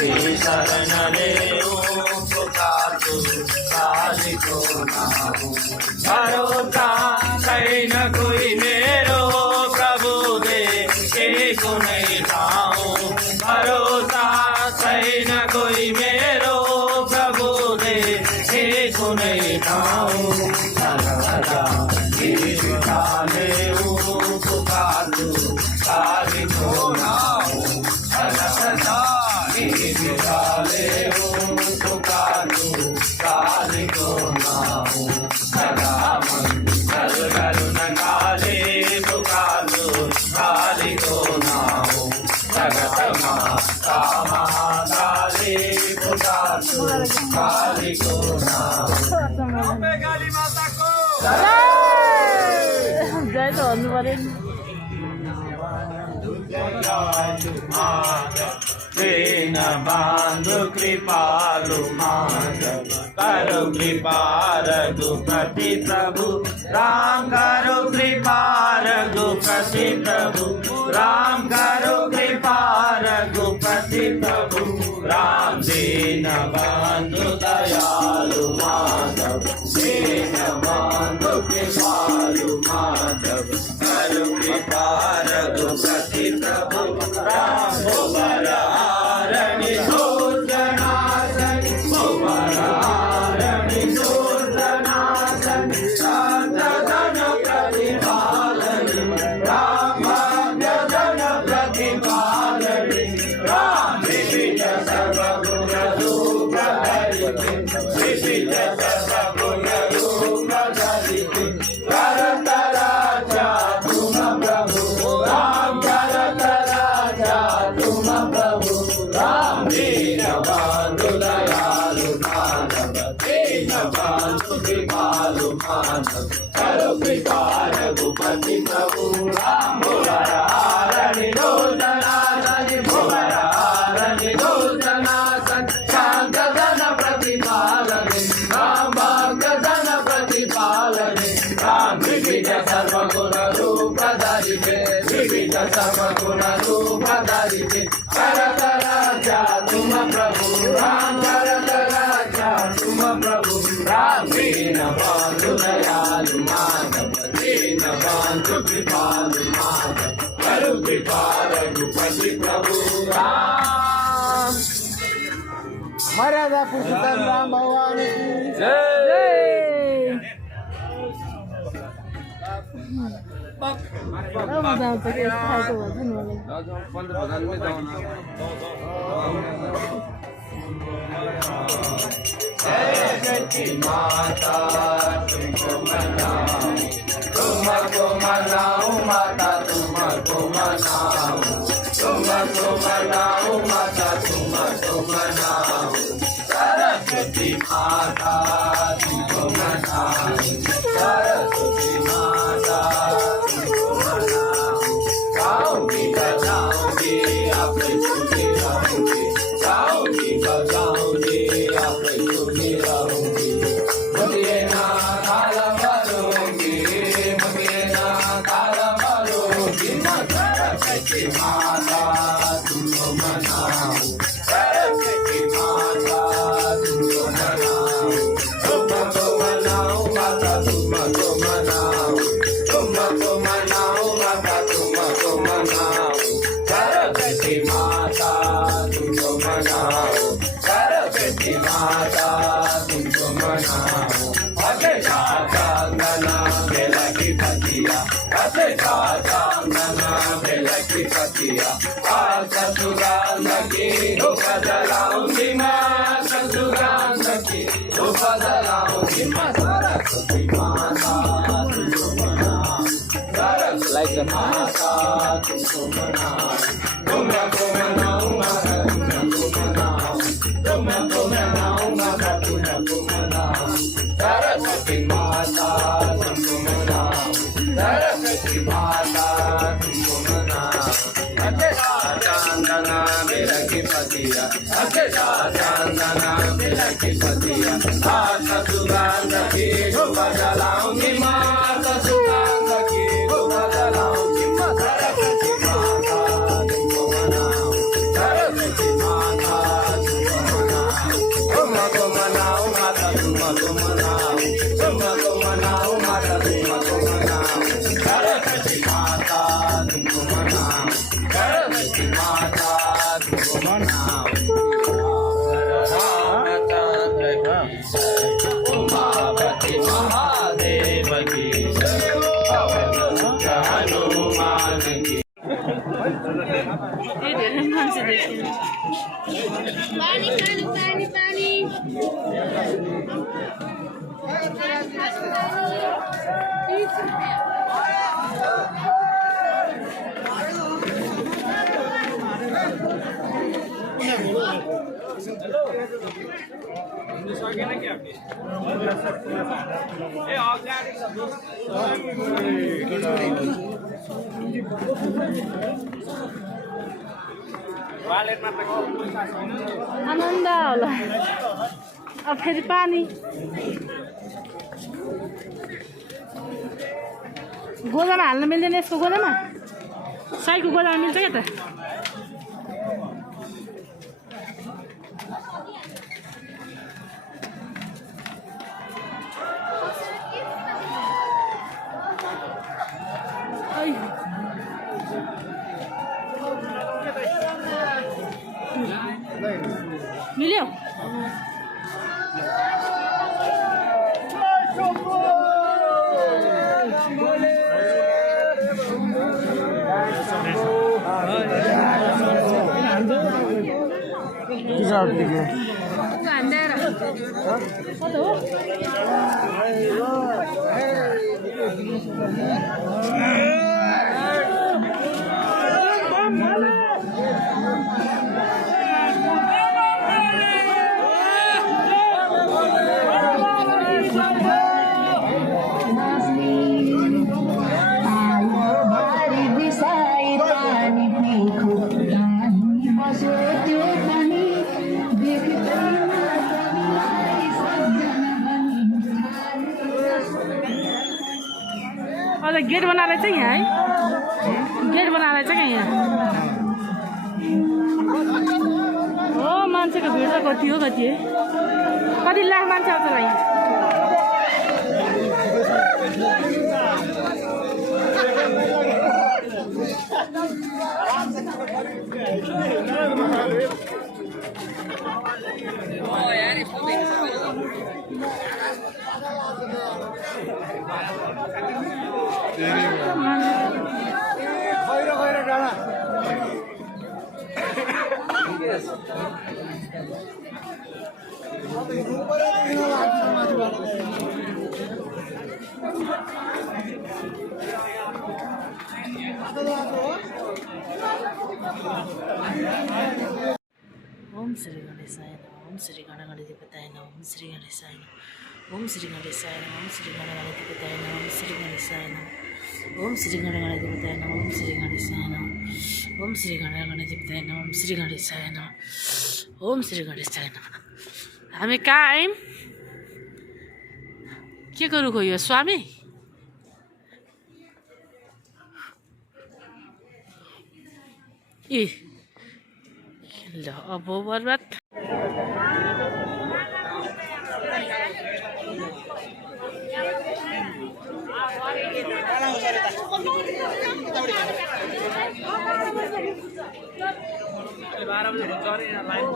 श्री शरण ले पुकार काली को नाम भरोसा कहीं न कोई मेरो प्रभु दे को नहीं पाऊं भरोसा कहीं न कोई मेरो प्रभु दे को नहीं पाऊं सर्वदा ले पुकार काली को नाम सर्वदा ले पुकार काली को नाम सदा मंगल करुण काले पुकार काली को नाम जगत माता महाकाली पुकार काली को नाम काली माता को जय तो अनुवाद दीन बंधु कृपालु माधव करो कृपा रघुपति प्रभु राम करो कृपा रघुपति प्रभु राम करो कृपा रघुपति प्रभु राम दीन बंधु दयालु माधव दीन बंधु कृपालु माधव करो कृपा रघुपति प्रभु राम करो कृपा रघुपति प्रभु राम भुवरारणि दोषनाशनि भुवरारणि दोषनाशन शांत धन प्रतिपालने राम भाग्य धन प्रतिपालने राम विविध सर्वगुण रूप धरिते विविध सर्वगुण रूप धरिते करत राजा तुम प्रभु राम करत राजा तुम प्रभु राम दीन बंधु दयालु माधव दीन बंधु कृपालु माधव करो कृपा रघुपति प्रभु राम महाराजा पुरुषोत्तम राम भगवान की जय जय माता तुमको मनाऊं माता तुमको मनाऊं माता तुमको मनाऊं सरस्वती माता तुमको मनाऊं सरस्वती माता तुमको मनाऊं गाऊंगी बजाऊंगी अपने सुनी रहूंगी गाऊंगी बजाऊंगी अपने सुनी रहूंगी मुझे ना काला भरूंगी मुझे ना काला भरूंगी सरस्वती माता तुमको मनाऊं सरस्वती माता तुमको मनाऊं तुमको मनाऊं माता तुमको मनाऊं तुमको मनाऊं माता तुमको मनाऊं सरस्वती माता तुमको मनाऊं सरस्वती माता तुमको मनाऊं अरे चाचा नना बेला की पतिया अरे चाचा नना बेला की पतिया ससुराल की धूप जलाऊंगी माँ ससुराल की धूप जलाऊंगी माँ सरस्वती माता तुमको मनाऊं सरस्वती माता तुमको मनाऊं तुमको मनाऊं माता तुमको मनाऊं तुमको मनाऊं माता तुमको मनाऊं सरस्वती माता तुमको मनाऊं सरस्वती माता तुमको मनाऊं चांदना मेरा की पतिया अच्छे चांदना मेरा की पतिया ससुराल की धूप जलाऊंगी माँ ससुराल की धूप जलाऊंगी माँ सरस्वती माता तुमको मनाऊं सरस्वती माता रामचंद्र की जय उमापति महादेव की जय पवन सुत हनुमान की पानी पानी पानी आनन्द होला अब फेरि पानी गोदामा हाल्न मिल्दैन यसको गोदामा साइडको गोदामा मिल्छ क्या त मिल्यो गेट बनाएर चाहिँ यहाँ है गेट बनाएर चाहिँ यहाँ हो मान्छेको भिड त कति हो कति लाख मान्छे आउँछ होला यहाँ ओम श्री गणेशाय ओम श्री गणगणपतये नमः ओम श्री गणेशाय ओम श्री गणेशाय ओम श्री गणगणपतये नमः ओम श्री गणेशाय ओम श्री गणगणपतये नमः ओम श्री गणेशाय ओम श्री गणगणपतये नमः ओम श्री गणेशाय ओम श्री गणेशाय हामी कहाँ आयौँ के गर्नु गयो स्वामी ए ल अब बर्बाद बाह्र बजे हुन्छ अरे लाइन